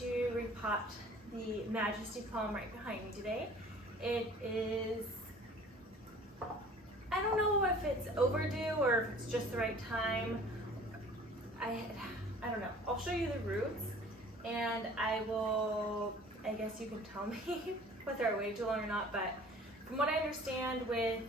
to repot the Majesty palm right behind me today. It is, I don't know if it's overdue or if it's just the right time. I don't know. I'll show you the roots and I guess you can tell me whether they're way too long or not, but from what I understand with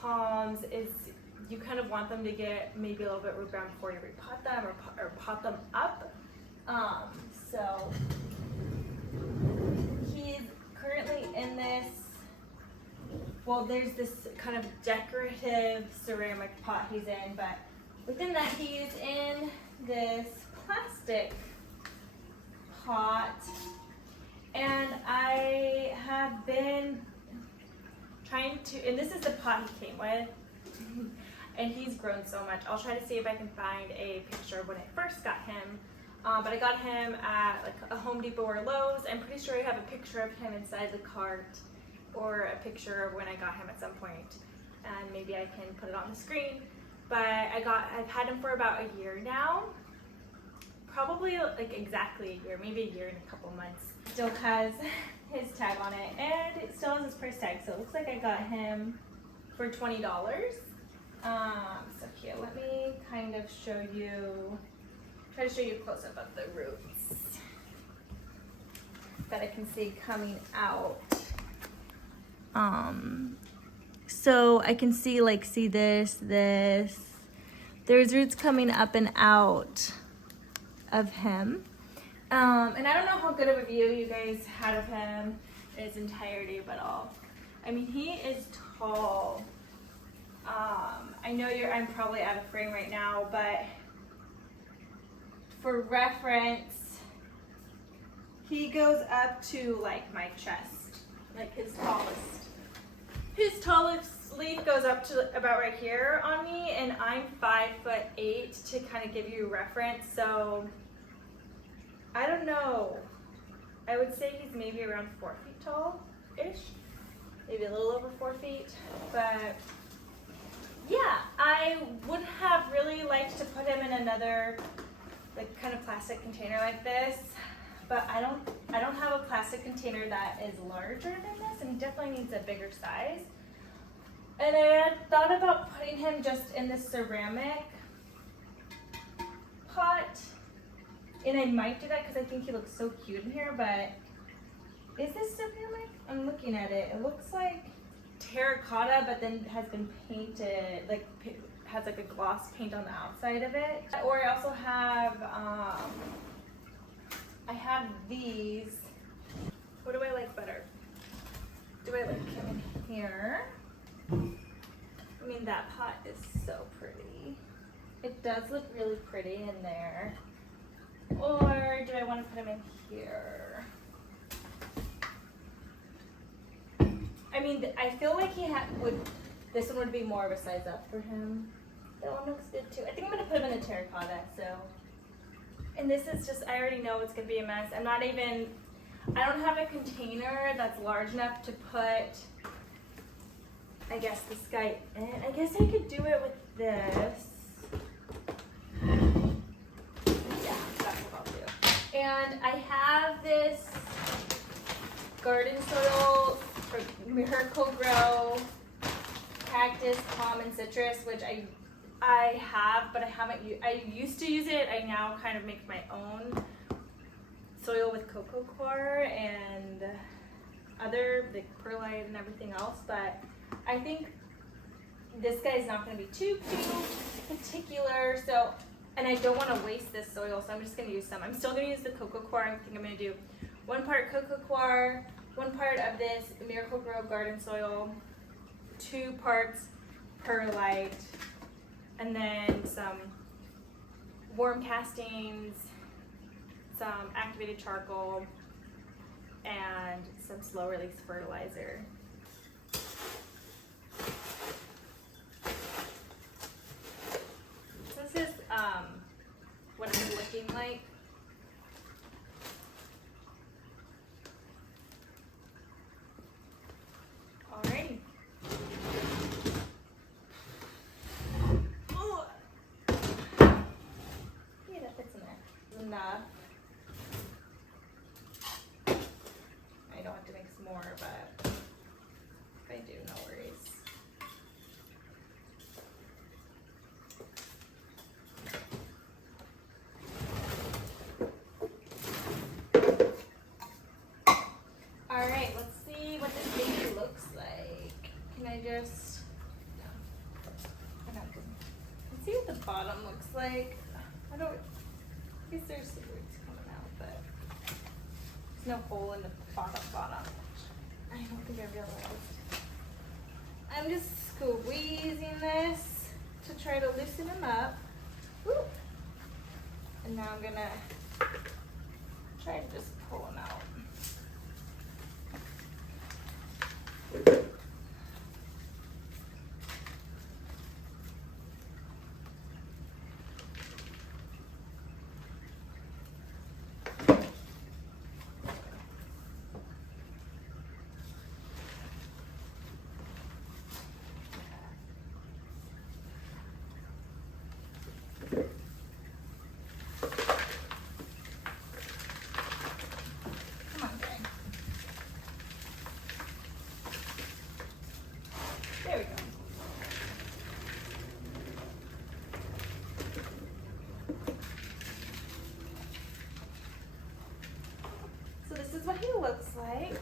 palms is you kind of want them to get maybe a little bit root ground before you repot them or pot them up. So he's currently in this, well, there's this kind of decorative ceramic pot he's in, but within that he is in this plastic pot, and I have been trying to, and this is the pot he came with, and he's grown so much. I'll try to see if I can find a picture of when I first got him, but I got him at like a Home Depot or Lowe's. I'm pretty sure I have a picture of him inside the cart, or a picture of when I got him at some point, and maybe I can put it on the screen. But I've had him for about a year now, probably like exactly a year, maybe a year and a couple months. Still has his tag on it, and it still has his price tag, so it looks like I got him for $20. So here, let me kind of show you, try to show you a close-up of the roots that I can see coming out. So I can see, like, see this, there's roots coming up and out of him. And I don't know how good of a view you guys had of him in his entirety, but I mean, he is tall. I know I'm probably out of frame right now, but for reference, he goes up to like my chest, like his tallest leaf goes up to about right here on me, and I'm 5'8" to kind of give you a reference. So I don't know. I would say he's maybe around 4 feet tall-ish, maybe a little over 4 feet. But yeah, I would have really liked to put him in another like kind of plastic container like this, but I don't have a plastic container that is larger than this, and he definitely needs a bigger size. And I had thought about putting him just in this ceramic pot, and I might do that because I think he looks so cute in here, but is this ceramic? I'm looking at it. It looks like terracotta, but then has been painted, like has like a gloss paint on the outside of it. Or I also have, I have these. What do I like better? Do I like him in here? I mean, that pot is so pretty. It does look really pretty in there. Or do I want to put him in here? I mean, I feel like this one would be more of a size up for him. That one looks good too. I think I'm gonna put him in the terracotta, so. And this is just, I already know it's gonna be a mess. I don't have a container that's large enough to put, I guess, this guy in. I guess I could do it with this. Yeah, that's what I'll do. And I have this garden soil for Miracle-Gro cactus, palm, and citrus, which I have, but I used to use it. I now kind of make my own soil with cocoa coir and other, like perlite and everything else, but I think this guy is not going to be too particular, so, and I don't want to waste this soil, so I'm just going to use some. I'm still going to use the cocoa coir. I think I'm going to do 1 part cocoa coir, 1 part of this Miracle-Gro garden soil, 2 parts perlite, and then some worm castings, some activated charcoal, and some slow release fertilizer. This is what it's looking like. Alrighty. Oh. Yeah, that fits in there. Enough. I guess there's some roots coming out, but there's no hole in the bottom. I don't think I realized. I'm just squeezing this to try to loosen him up. Woo. And now I'm gonna try to just pull him out. There we go. So this is what he looks like.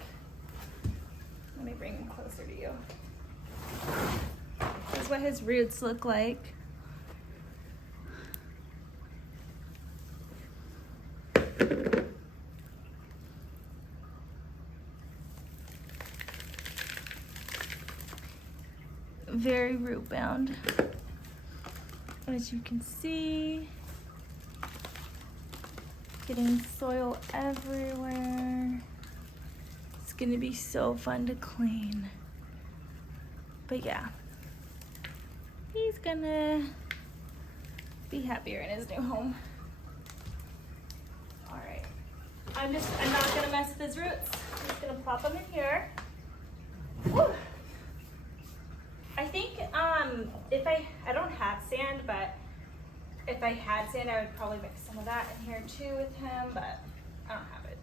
Let me bring him closer to you. This is what his roots look like. Very root bound, as you can see, getting soil everywhere. It's gonna be so fun to clean. But yeah, he's gonna be happier in his new home. All right, I'm not gonna mess with his roots. I'm just gonna plop them in here. Woo. I think if I don't have sand, but if I had sand, I would probably mix some of that in here too with him, but I don't have it.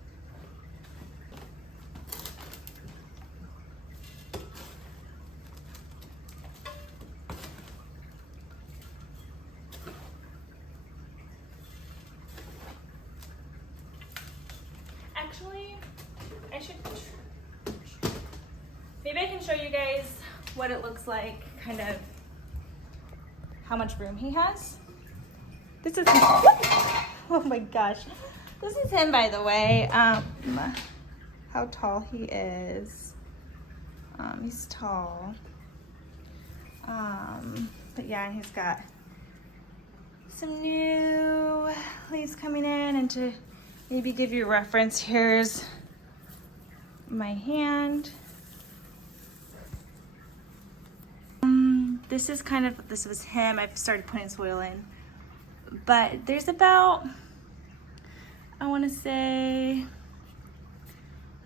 Actually, maybe I can show you guys what it looks like, kind of how much room he has. This is, oh my gosh. This is him, by the way. How tall he is. He's tall. But yeah, and he's got some new leaves coming in, and to maybe give you a reference, here's my hand. This was him. I've started putting soil in, but there's about, I want to say,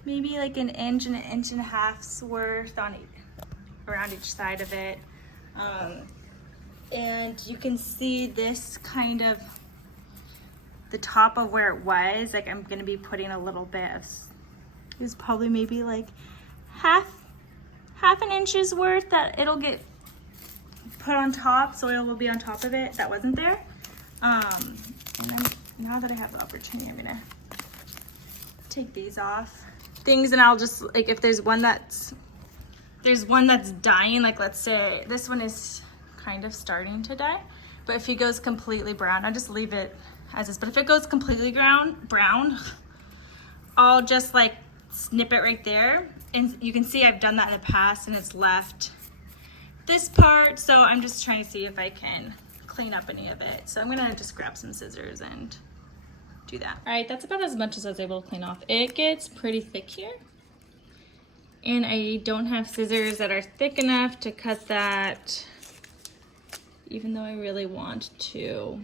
maybe like an inch and a half's worth on around each side of it. And you can see this kind of the top of where it was. Like, I'm going to be putting a little bit of, it was probably maybe like half an inch's worth that it'll get put on top. Soil will be on top of it that wasn't there. And then now that I have the opportunity, I'm gonna take these off things, and I'll just, like, if there's one that's dying, like let's say this one is kind of starting to die, but if he goes completely brown, I'll just leave it as is. But if it goes completely brown, I'll just like snip it right there. And you can see I've done that in the past, and it's left this part, so I'm just trying to see if I can clean up any of it. So I'm gonna just grab some scissors and do that. All right, that's about as much as I was able to clean off. It gets pretty thick here, and I don't have scissors that are thick enough to cut that, even though I really want to.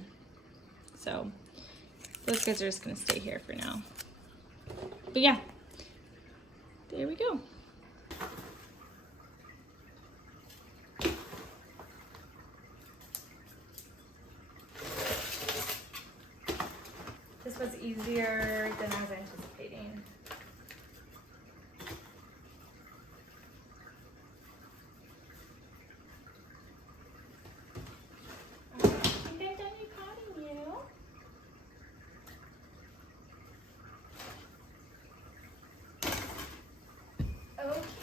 So those guys are just gonna stay here for now. But yeah, there we go. This was easier than I was anticipating. I think I'm done repotting you.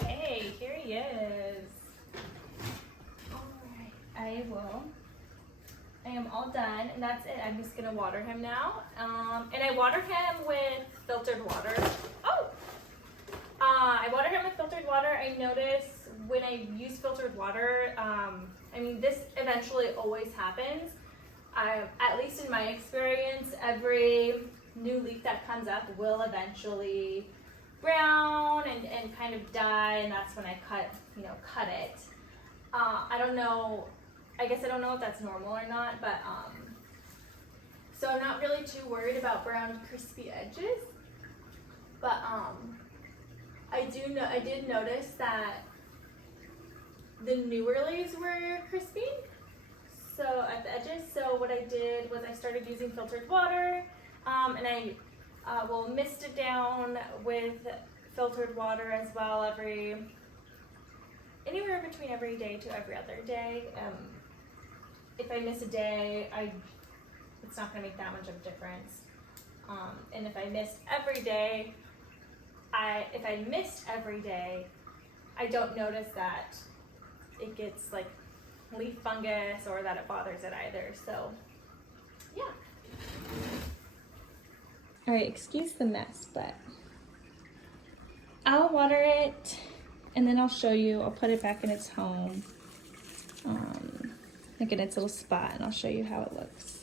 Okay, here he is. All right, I am all done, and that's it. I'm just gonna water him now. And I water him with filtered water. I water him with filtered water. I notice when I use filtered water, I mean, this eventually always happens. At least in my experience, every new leaf that comes up will eventually brown and kind of die, and that's when I cut it. I don't know, I guess I don't know if that's normal or not, but so I'm not really too worried about brown crispy edges, but I did notice that the newer leaves were crispy, so at the edges. So what I did was I started using filtered water, and I will mist it down with filtered water as well, anywhere between every day to every other day. If I miss a day, it's not going to make that much of a difference. And if I missed every day, I don't notice that it gets like leaf fungus or that it bothers it either. So, yeah. All right, excuse the mess, but I'll water it and then I'll show you. I'll put it back in its home, like in its little spot, and I'll show you how it looks.